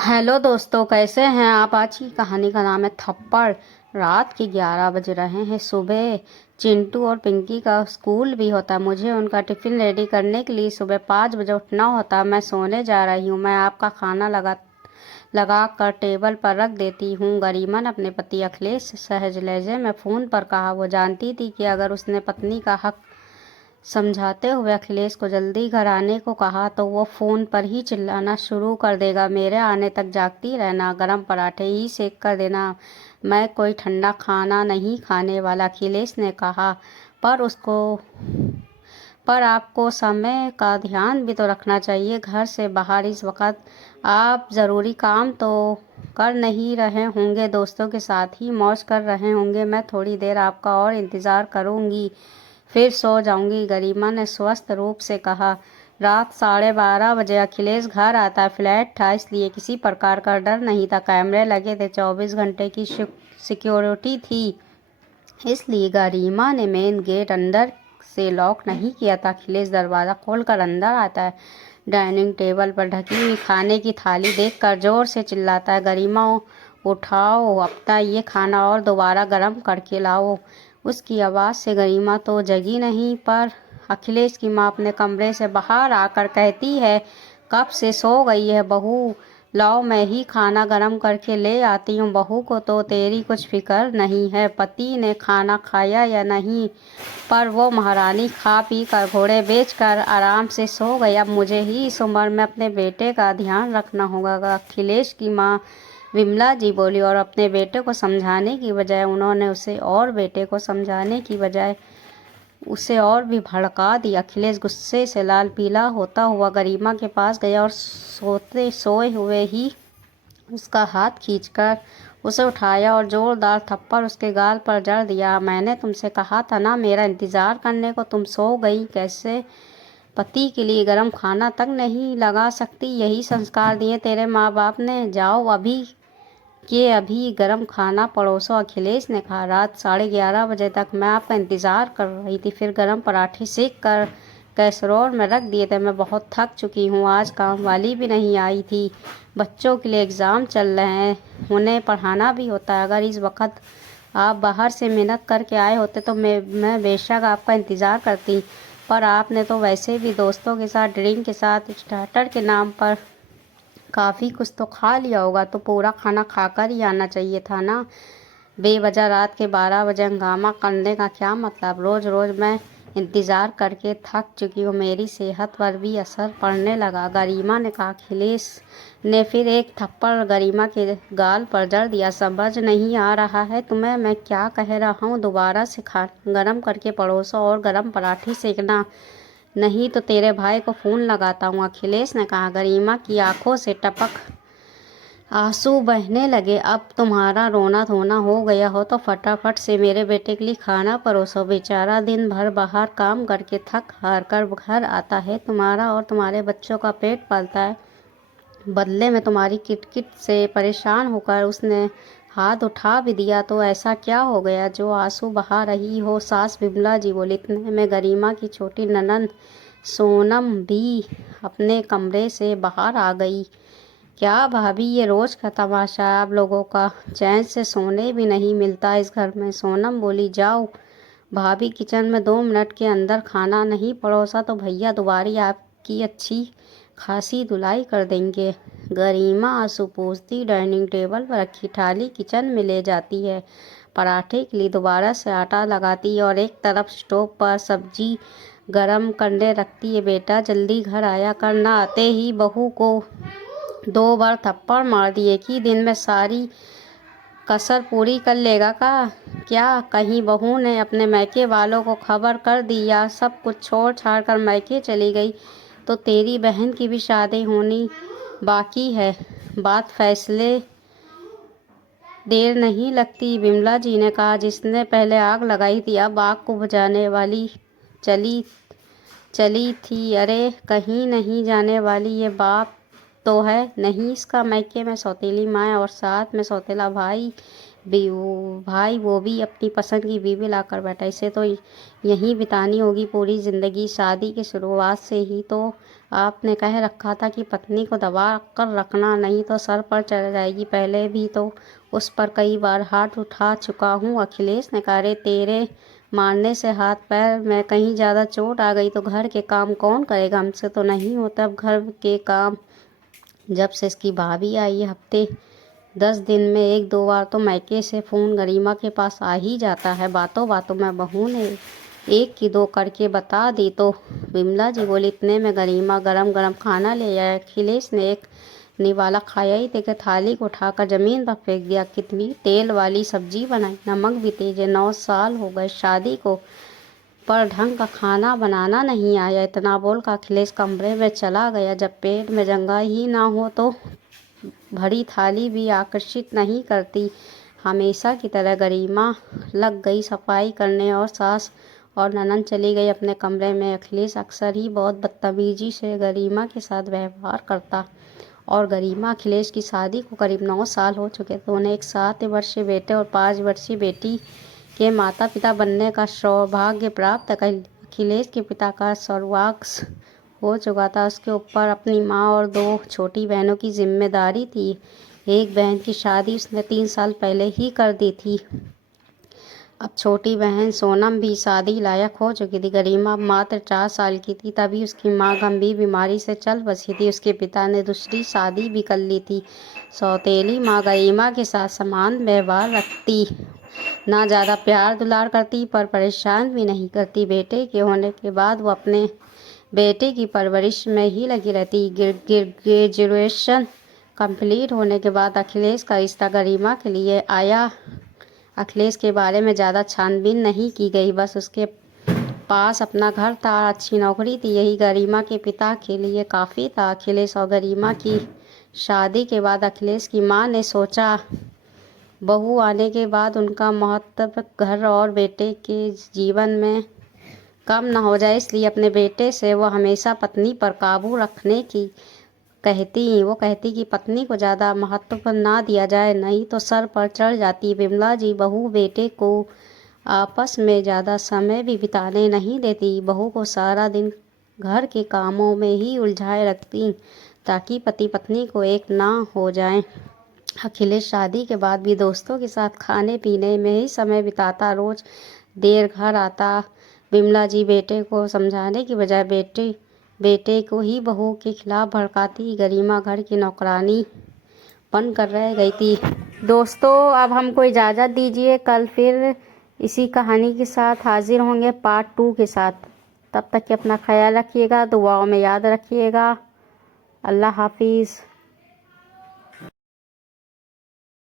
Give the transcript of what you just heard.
Hello दोस्तों, कैसे हैं आप। आज की कहानी का नाम है थप्पड़। रात के 11 बज रहे हैं। सुबह चिंटू और पिंकी का स्कूल भी होता है। मुझे उनका टिफ़िन रेडी करने के लिए सुबह 5 बजे उठना होता है। मैं सोने जा रही हूँ। मैं आपका खाना लगा कर टेबल पर रख देती हूँ। गरिमा ने अपने पति अखिलेश से सहज लहजे में फ़ोन पर कहा। वो जानती थी कि अगर उसने पत्नी का हक समझाते हुए अखिलेश को जल्दी घर आने को कहा तो वो फ़ोन पर ही चिल्लाना शुरू कर देगा। मेरे आने तक जागती रहना, गरम पराठे ही सेक कर देना, मैं कोई ठंडा खाना नहीं खाने वाला, अखिलेश ने कहा। पर उसको पर आपको समय का ध्यान भी तो रखना चाहिए। घर से बाहर इस वक्त आप ज़रूरी काम तो कर नहीं रहे होंगे, दोस्तों के साथ ही मौज कर रहे होंगे। मैं थोड़ी देर आपका और इंतज़ार करूंगी, फिर सो जाऊंगी, गरिमा ने स्वस्थ रूप से कहा। रात 12:30 बजे अखिलेश घर आता है। फ्लैट था, इसलिए किसी प्रकार का डर नहीं था। कैमरे लगे थे, 24 घंटे की सिक्योरिटी थी, इसलिए गरिमा ने मेन गेट अंदर से लॉक नहीं किया था। अखिलेश दरवाज़ा खोलकर अंदर आता है। डाइनिंग टेबल पर ढकी हुई खाने की थाली देखकर जोर से चिल्लाता है, गरिमा उठाओ अपना ये खाना और दोबारा गर्म करके लाओ। उसकी आवाज़ से गरिमा तो जगी नहीं, पर अखिलेश की माँ अपने कमरे से बाहर आकर कहती है, कब से सो गई है बहू, लाओ मैं ही खाना गर्म करके ले आती हूँ। बहू को तो तेरी कुछ फिक्र नहीं है पति ने खाना खाया या नहीं, पर वो महारानी खा पी कर घोड़े बेच कर आराम से सो गई। अब मुझे ही इस उम्र में अपने बेटे का ध्यान रखना होगा। अखिलेश की माँ विमला जी बोली, और अपने बेटे को समझाने की बजाय उन्होंने उसे और भी भड़का दिया। अखिलेश गुस्से से लाल पीला होता हुआ गरिमा के पास गया और सोए हुए ही उसका हाथ खींचकर उसे उठाया और जोरदार थप्पड़ उसके गाल पर जड़ दिया। मैंने तुमसे कहा था ना मेरा इंतजार करने को, तुम सो गई कैसे। पति के लिए गर्म खाना तक नहीं लगा सकती, यही संस्कार दिए तेरे माँ बाप ने। जाओ अभी गर्म खाना परोसो, अखिलेश ने कहा। रात 11:30 बजे तक मैं आपका इंतज़ार कर रही थी, फिर गर्म पराठे सेक कर कैसरोल में रख दिए थे। मैं बहुत थक चुकी हूँ, आज काम वाली भी नहीं आई थी। बच्चों के लिए एग्ज़ाम चल रहे हैं, उन्हें पढ़ाना भी होता है। अगर इस वक्त आप बाहर से मेहनत करके आए होते तो मैं बेशक आपका इंतज़ार करती, पर आपने तो वैसे भी दोस्तों के साथ ड्रिंक के साथ स्टार्टर के नाम पर काफ़ी कुछ तो खा लिया होगा, तो पूरा खाना खाकर ही आना चाहिए था ना। बेवजह रात के 12 बजे हंगामा करने का क्या मतलब। रोज़ रोज़ मैं इंतज़ार करके थक चुकी हूँ, मेरी सेहत पर भी असर पड़ने लगा, गरिमा ने कहा। अखिलेश ने फिर एक थप्पड़ गरिमा के गाल पर जड़ दिया। समझ नहीं आ रहा है तुम्हें मैं क्या कह रहा हूँ। दोबारा से खाना गरम करके परोसो और गरम पराठे सेकना, नहीं तो तेरे भाई को फ़ोन लगाता हूँ, अखिलेश ने कहा। गरिमा की आंखों से टपक आंसू बहने लगे। अब तुम्हारा रोना धोना हो गया हो तो फटाफट से मेरे बेटे के लिए खाना परोसो। बेचारा दिन भर बाहर काम करके थक हार कर घर आता है, तुम्हारा और तुम्हारे बच्चों का पेट पालता है। बदले में तुम्हारी किटकिट से परेशान होकर उसने हाथ उठा भी दिया, तो ऐसा क्या हो गया जो आंसू बहा रही हो। सास विमला जी बोली। इतने में गरिमा की छोटी ननंद सोनम भी अपने कमरे से बाहर आ गई। क्या भाभी, ये रोज का तमाशा है आप लोगों का, चैन से सोने भी नहीं मिलता इस घर में। सोनम बोली, जाओ भाभी किचन में, 2 मिनट के अंदर खाना नहीं परोसा तो भैया दोबारी आपकी अच्छी खासी धुलाई कर देंगे। गरिमा आंसू पोंछती डाइनिंग टेबल पर रखी थाली किचन में ले जाती है, पराठे के लिए दोबारा से आटा लगाती है और एक तरफ स्टोव पर सब्जी गरम करने रखती है। बेटा जल्दी घर आया कर, ना आते ही बहू को 2 बार थप्पड़ मार दिए कि दिन में सारी कसर पूरी कर लेगा का। क्या कहीं बहू ने अपने मैके वालों को खबर कर दी या सब कुछ छोड़ छाड़ कर मैके चली गई, तो तेरी बहन की भी शादी होनी बाकी है, बात फैसले देर नहीं लगती, विमला जी ने कहा। जिसने पहले आग लगाई थी अब आग को बुझाने वाली चली चली थी। अरे कहीं नहीं जाने वाली, ये बाप तो है नहीं इसका, मैके में सौतेली माँ और साथ में सौतेला भाई वो भी अपनी पसंद की बीवी लाकर बैठा। इसे तो यहीं बितानी होगी पूरी ज़िंदगी, शादी की शुरुआत से ही तो आपने कह रखा था कि पत्नी को दबा कर रखना, नहीं तो सर पर चढ़ जाएगी। पहले भी तो उस पर कई बार हाथ उठा चुका हूँ। अखिलेश ने कहा, अरे तेरे मारने से हाथ पैर में कहीं ज़्यादा चोट आ गई तो घर के काम कौन करेगा? हमसे तो नहीं होता अब घर के काम। जब से इसकी भाभी आई हफ्ते 10 दिन में 1-2 बार तो मायके से फ़ोन गरिमा के पास आ ही जाता है। बातों बातों में बहू ने 1 की 2 करके बता दी तो विमला जी बोली। इतने में गरिमा गरम गरम खाना ले आया। अखिलेश ने एक निवाला खाया ही देकर थाली को उठाकर ज़मीन पर फेंक दिया। कितनी तेल वाली सब्जी बनाई, नमक भी तेज है। 9 साल हो गए शादी को, पर ढंग का खाना बनाना नहीं आया। इतना बोलकर अखिलेश कमरे में चला गया। जब पेट में जगह ही ना हो तो भरी थाली भी आकर्षित नहीं करती। हमेशा की तरह गरिमा लग गई सफाई करने और सास और ननंद चली गई अपने कमरे में। अखिलेश अक्सर ही बहुत बदतमीजी से गरिमा के साथ व्यवहार करता और गरिमा अखिलेश की शादी को करीब 9 साल हो चुके थे। उन्हें एक 7 वर्षीय बेटे और 5 वर्षीय बेटी के माता पिता बनने का सौभाग्य प्राप्त। अखिलेश के पिता का स्वर्गवास हो चुका था। उसके ऊपर अपनी माँ और 2 छोटी बहनों की जिम्मेदारी थी। एक बहन की शादी उसने 3 साल पहले ही कर दी थी। अब छोटी बहन सोनम भी शादी लायक हो चुकी थी। गरिमा मात्र 4 साल की थी तभी उसकी माँ गंभीर बीमारी से चल बसी थी। उसके पिता ने दूसरी शादी भी कर ली थी। सौतेली माँ गरिमा के साथ समान व्यवहार रखती, ना ज़्यादा प्यार दुलार करती पर परेशान भी नहीं करती। बेटे के होने के बाद वो अपने बेटे की परवरिश में ही लगी रहती। ग्रेजुएशन कंप्लीट होने के बाद अखिलेश का रिश्ता गरिमा के लिए आया। अखिलेश के बारे में ज़्यादा छानबीन नहीं की गई, बस उसके पास अपना घर था, अच्छी नौकरी थी, यही गरिमा के पिता के लिए काफ़ी था। अखिलेश और गरिमा की शादी के बाद अखिलेश की माँ ने सोचा बहू आने के बाद उनका महत्व घर और बेटे के जीवन में कम न हो जाए, इसलिए अपने बेटे से वो हमेशा पत्नी पर काबू रखने की वो कहती कि पत्नी को ज़्यादा महत्व ना दिया जाए, नहीं तो सर पर चढ़ जाती। विमला जी बहू बेटे को आपस में ज़्यादा समय भी बिताने नहीं देती। बहू को सारा दिन घर के कामों में ही उलझाए रखती ताकि पति पत्नी को एक ना हो जाए। अखिलेश शादी के बाद भी दोस्तों के साथ खाने पीने में ही समय बिताता, रोज़ देर घर आता। विमला जी बेटे को समझाने की बजाय बेटे को ही बहू के खिलाफ भड़काती। गरिमा घर की नौकरानी बनकर रह गई थी। दोस्तों अब हमको इजाज़त दीजिए, कल फिर इसी कहानी के साथ हाजिर होंगे पार्ट 2 के साथ। तब तक के अपना ख्याल रखिएगा, दुआओं में याद रखिएगा। अल्लाह हाफिज़।